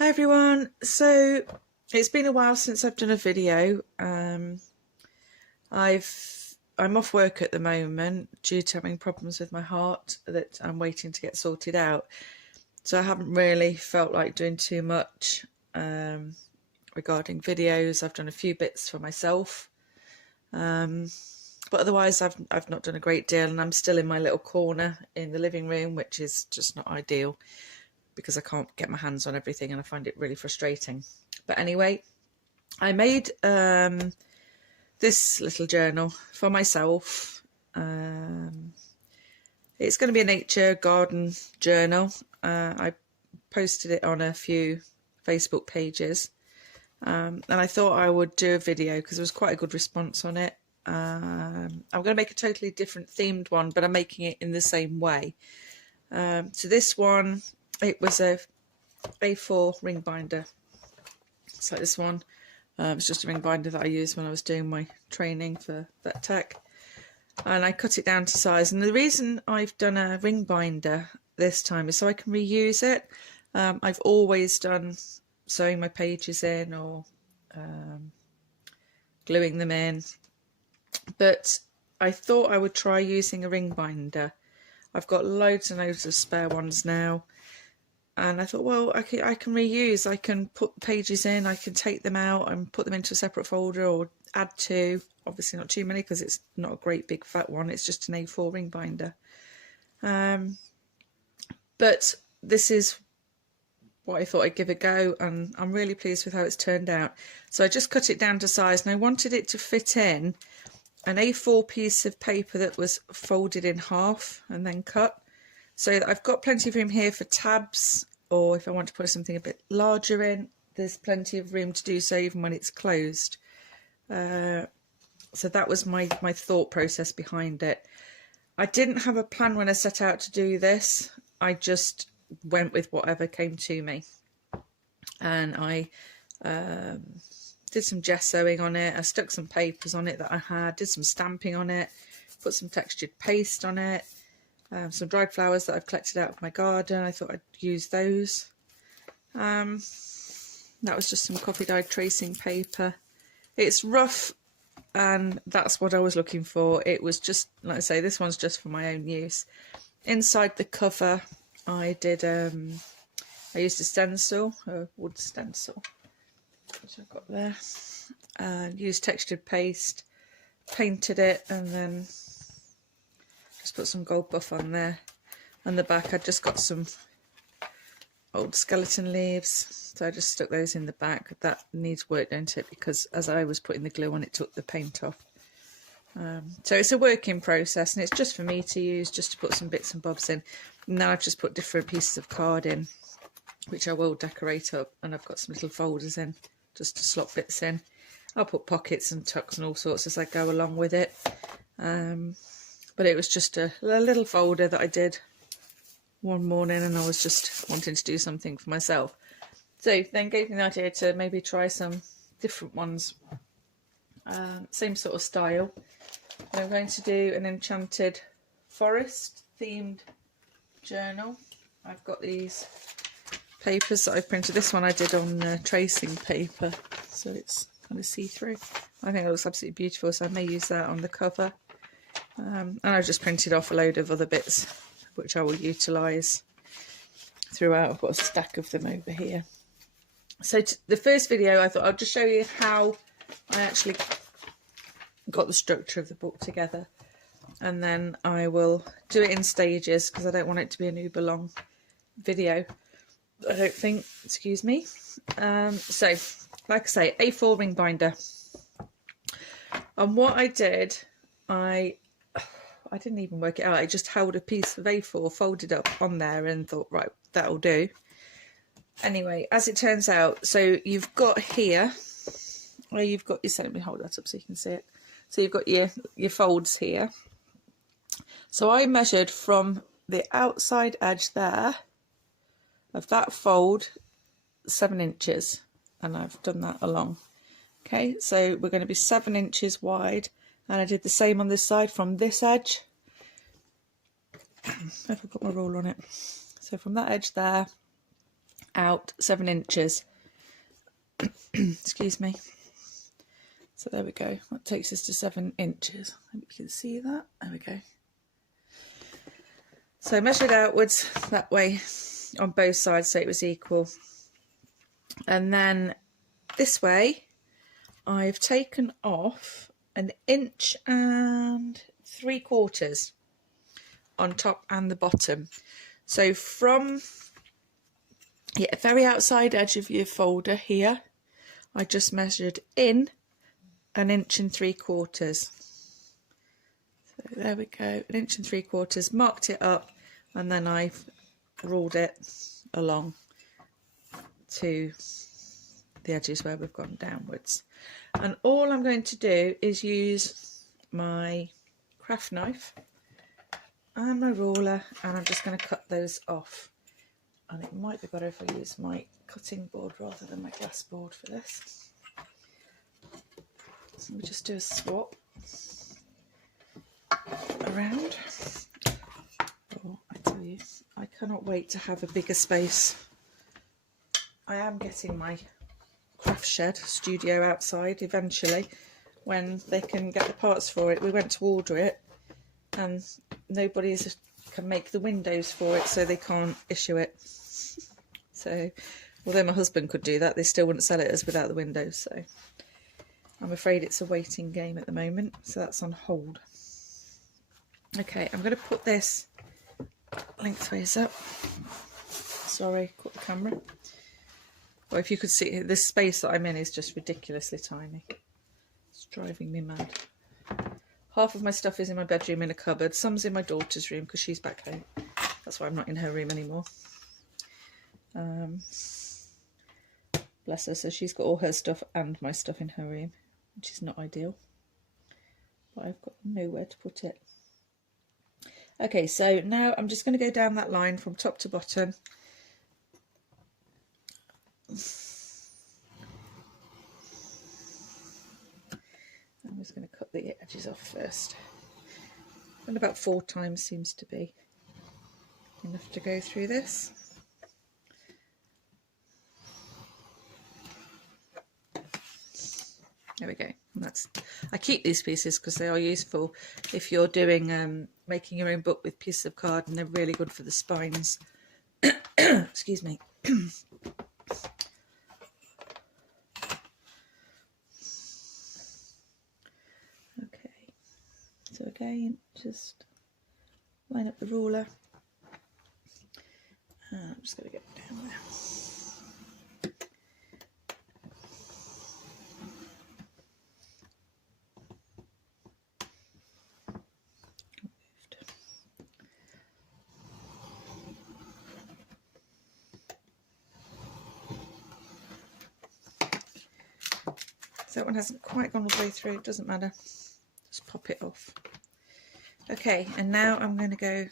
Hi everyone, so it's been a while since I've done a video. I'm off work at the moment due to having problems with my heart that I'm waiting to get sorted out. So I haven't really felt like doing too much regarding videos. I've done a few bits for myself, but otherwise I've not done a great deal, and I'm still in my little corner in the living room, which is just not ideal, because I can't get my hands on everything and I find it really frustrating. But anyway, I made this little journal for myself. It's going to be a nature garden journal. I posted it on a few Facebook pages, and I thought I would do a video because there was quite a good response on it. I'm going to make a totally different themed one, but I'm making it in the same way. So this one, it was a A4 ring binder. So this one, it's just a ring binder that I used when I was doing my training for vet tech, and I cut it down to size. And the reason I've done a ring binder this time is so I can reuse it. I've always done sewing my pages in or gluing them in, but I thought I would try using a ring binder. I've got loads and loads of spare ones now, and I thought, well, I can reuse. I can put pages in, I can take them out and put them into a separate folder or add to. Obviously not too many because it's not a great big fat one, it's just an A4 ring binder. But this is what I thought I'd give a go, and I'm really pleased with how it's turned out. So I just cut it down to size, and I wanted it to fit in an A4 piece of paper that was folded in half and then cut. So I've got plenty of room here for tabs, or if I want to put something a bit larger in, there's plenty of room to do so even when it's closed. So that was my thought process behind it. I didn't have a plan when I set out to do this. I just went with whatever came to me. And I did some gessoing on it. I stuck some papers on it that I had, did some stamping on it, put some textured paste on it. Some dried flowers that I've collected out of my garden. I thought I'd use those. That was just some coffee dyed tracing paper. It's rough, and that's what I was looking for. It was just, like I say, this one's just for my own use. Inside the cover, I did, I used a stencil, a wood stencil, which I've got there, and used textured paste, painted it, and then just put some gold buff on there. On the back I just got some old skeleton leaves, so I just stuck those in the back. That needs work, don't it, because as I was putting the glue on, it took the paint off. So it's a work in process, and it's just for me to use, just to put some bits and bobs in. Now I've just put different pieces of card in, which I will decorate up, and I've got some little folders in just to slot bits in. I'll put pockets and tucks and all sorts as I go along with it. But it was just a little folder that I did one morning, and I was just wanting to do something for myself. So then gave me the idea to maybe try some different ones. Same sort of style. I'm going to do an Enchanted Forest themed journal. I've got these papers that I've printed. This one I did on tracing paper, so it's kind of see-through. I think it looks absolutely beautiful, so I may use that on the cover. And I've just printed off a load of other bits which I will utilise throughout. I've got a stack of them over here. So the first video, I thought I'll just show you how I actually got the structure of the book together, and then I will do it in stages because I don't want it to be an uber long video, I don't think, excuse me. So like I say, A4 ring binder, and what I did, I didn't even work it out. I just held a piece of A4 folded up on there and thought, right, that'll do. Anyway, as it turns out, so you've got here, where you've got your, let me hold that up so you can see it. So you've got your folds here. So I measured from the outside edge there of that fold 7 inches, and I've done that along. Okay, so we're going to be 7 inches wide. And I did the same on this side from this edge. If I put my roll on it. So from that edge there, out 7 inches. Excuse me. So there we go. That takes us to 7 inches. I hope you can see that. There we go. So I measured outwards that way on both sides so it was equal. And then this way I've taken off 1 3/4 inches on top and the bottom. So from the very outside edge of your folder here, I just measured in 1 3/4 inches. So there we go, 1 3/4 inches, marked it up, and then I've ruled it along to the edges where we've gone downwards. And all I'm going to do is use my craft knife and my ruler, and I'm just going to cut those off. And it might be better if I use my cutting board rather than my glass board for this. So we just do a swap around. Oh, I tell you, I cannot wait to have a bigger space. I am getting my craft shed studio outside eventually when they can get the parts for it. We went to order it and nobody can make the windows for it, so they can't issue it. So although my husband could do that, they still wouldn't sell it as without the windows, so I'm afraid it's a waiting game at the moment, so that's on hold. Okay, I'm going to put this lengthways up. Sorry, caught the camera. Well, if you could see, this space that I'm in is just ridiculously tiny. It's driving me mad. Half of my stuff is in my bedroom in a cupboard. Some's in my daughter's room because she's back home. That's why I'm not in her room anymore. Bless her, so she's got all her stuff and my stuff in her room, which is not ideal. But I've got nowhere to put it. Okay, so now I'm just going to go down that line from top to bottom. I'm just going to cut the edges off first. And about 4 times seems to be enough to go through this. There we go. And I keep these pieces because they are useful if you're doing making your own book with pieces of card, and they're really good for the spines. Excuse me. Okay. So again, just line up the ruler. I'm just going to get down there. So that one hasn't quite gone all the way through, it doesn't matter, just pop it off. Okay, and now I'm going to go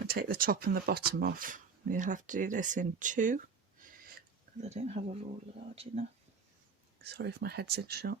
and take the top and the bottom off. You'll have to do this in 2 because I don't have a ruler large enough. Sorry if my head's in shot.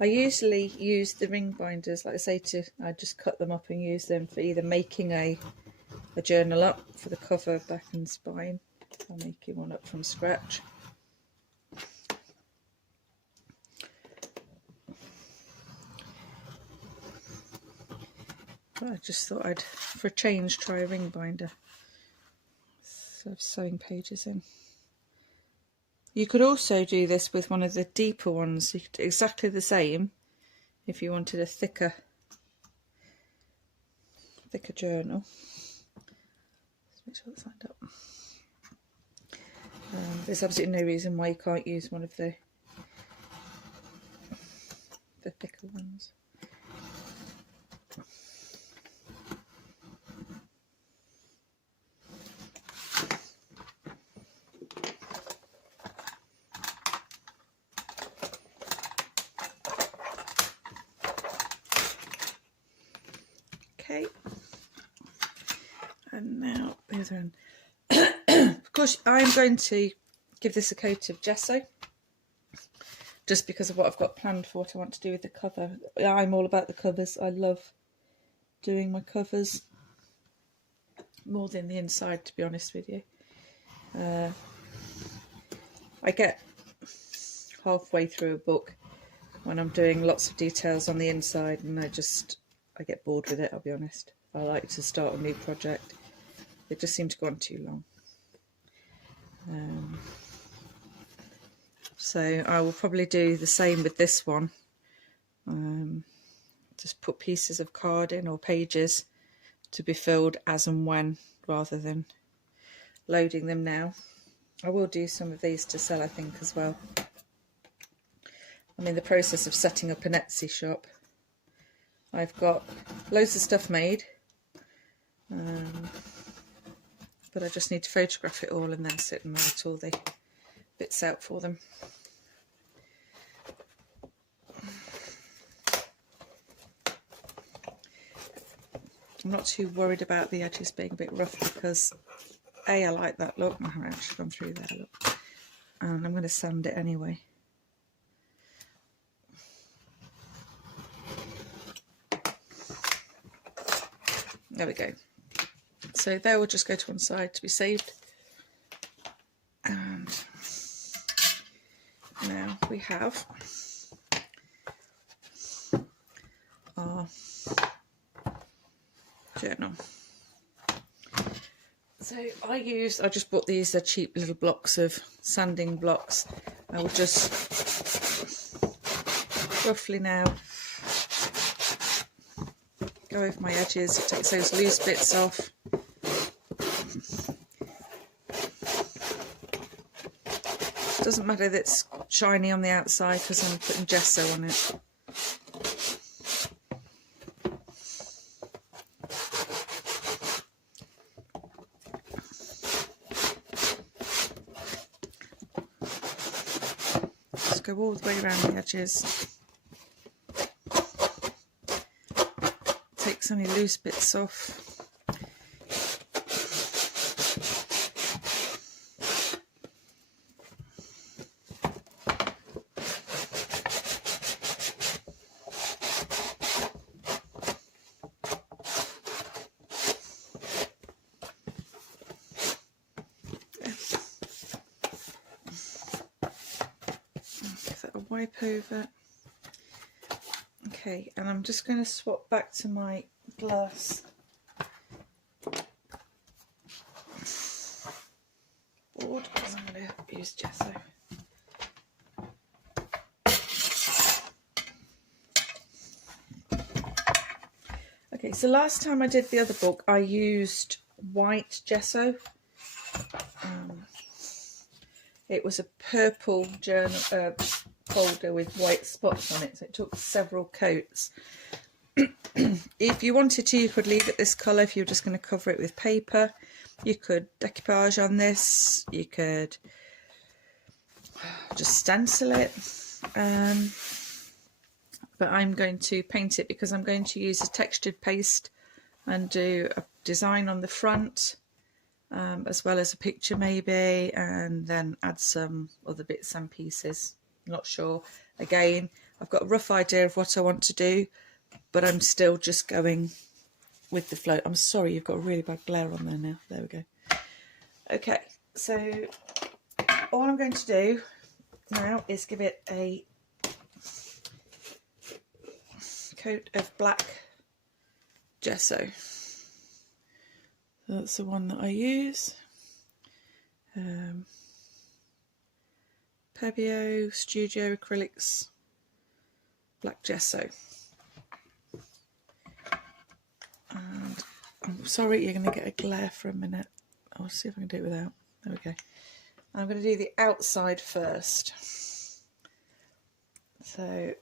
I usually use the ring binders, like I say, I just cut them up and use them for either making a journal up for the cover, back and spine, or making one up from scratch. But I just thought I'd, for a change, try a ring binder. So I've sewing pages in. You could also do this with one of the deeper ones. You could do exactly the same if you wanted a thicker journal. Let's make sure it's lined up. There's absolutely no reason why you can't use one of the thicker ones. Okay, and now the other one. Of course, I'm going to give this a coat of gesso just because of what I've got planned for what I want to do with the cover. I'm all about the covers. I love doing my covers more than the inside, to be honest with you. I get halfway through a book when I'm doing lots of details on the inside, and I get bored with it, I'll be honest. I like to start a new project. It just seemed to go on too long. So I will probably do the same with this one. Just put pieces of card in, or pages to be filled as and when, rather than loading them now. I will do some of these to sell, I think, as well. I'm in the process of setting up an Etsy shop. I've got loads of stuff made, but I just need to photograph it all and then sit and write all the bits out for them. I'm not too worried about the edges being a bit rough because A, I like that look. I haven't actually gone through there, look. And I'm going to sand it anyway. There we go. So they will just go to one side to be saved. And now we have our journal. So I just bought these, they're cheap little blocks of sanding blocks. I will just roughly now go over my edges. It takes those loose bits off. It doesn't matter that it's shiny on the outside because I'm putting gesso on it. Just go all the way around the edges. Takes any loose bits off. Give that a wipe over. Okay, and I'm just going to swap back to my glass board because I'm going to use gesso. Okay, so last time I did the other book, I used white gesso. It was a purple journal folder with white spots on it, so it took several coats. If you wanted to, you could leave it this colour if you're just going to cover it with paper. You could decoupage on this, you could just stencil it, but I'm going to paint it because I'm going to use a textured paste and do a design on the front, as well as a picture maybe, and then add some other bits and pieces. Not sure. Again, I've got a rough idea of what I want to do, but I'm still just going with the flow. I'm sorry, you've got a really bad glare on there now. There we go. Okay, so all I'm going to do now is give it a coat of black gesso. That's the one that I use. Pebeo Studio Acrylics Black Gesso. And I'm sorry, you're going to get a glare for a minute. I'll see if I can do it without. There we go. I'm going to do the outside first. So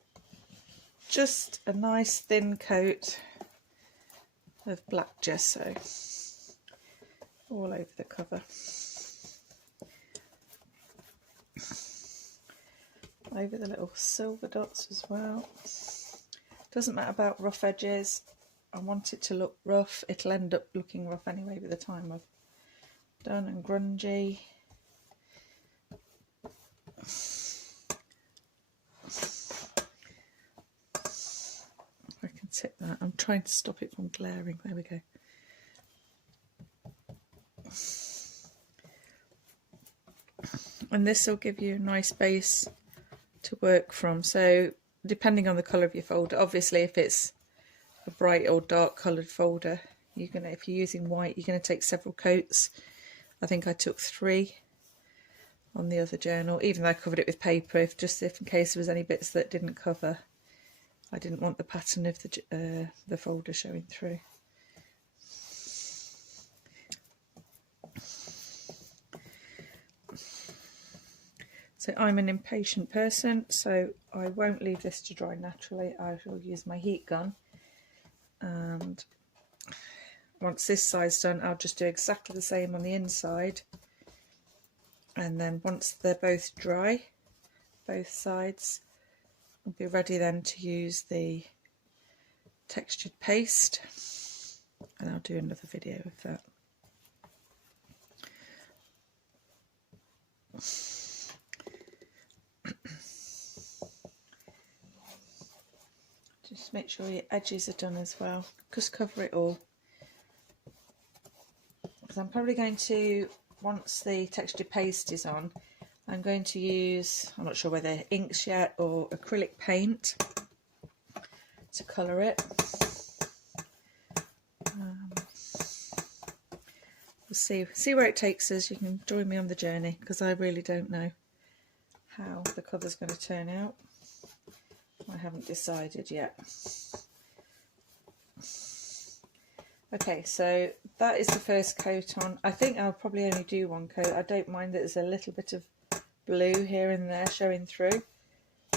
just a nice thin coat of black gesso all over the cover. Over the little silver dots as well. Doesn't matter about rough edges. I want it to look rough. It'll end up looking rough anyway by the time I've done, and grungy. tip that. I'm trying to stop it from glaring. There we go. And this will give you a nice base to work from. So depending on the colour of your folder, obviously if it's a bright or dark coloured folder, if you're using white, you're going to take several coats. I think I took 3 on the other journal, even though I covered it with paper, if in case there was any bits that didn't cover. I didn't want the pattern of the folder showing through. So I'm an impatient person, so I won't leave this to dry naturally. I will use my heat gun, and once this side's done, I'll just do exactly the same on the inside. And then once they're both dry, both sides, I'll be ready then to use the textured paste, and I'll do another video of that. Just make sure your edges are done as well. Just cover it all. Because I'm probably going to, once the textured paste is on, I'm going to use, I'm not sure whether inks yet or acrylic paint to colour it. We'll see where it takes us. You can join me on the journey, because I really don't know how the cover's going to turn out. I haven't decided yet. Okay, so that is the first coat on. I think I'll probably only do 1 coat. I don't mind that there's a little bit of blue here and there showing through.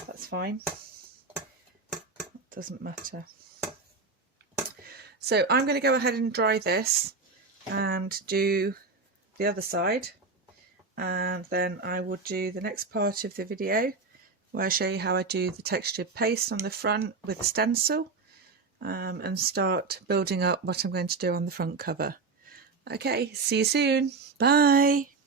That's fine. It doesn't matter. So I'm going to go ahead and dry this and do the other side, and then I will do the next part of the video where I show you how I do the textured paste on the front with a stencil, and start building up what I'm going to do on the front cover. Okay, see you soon. Bye.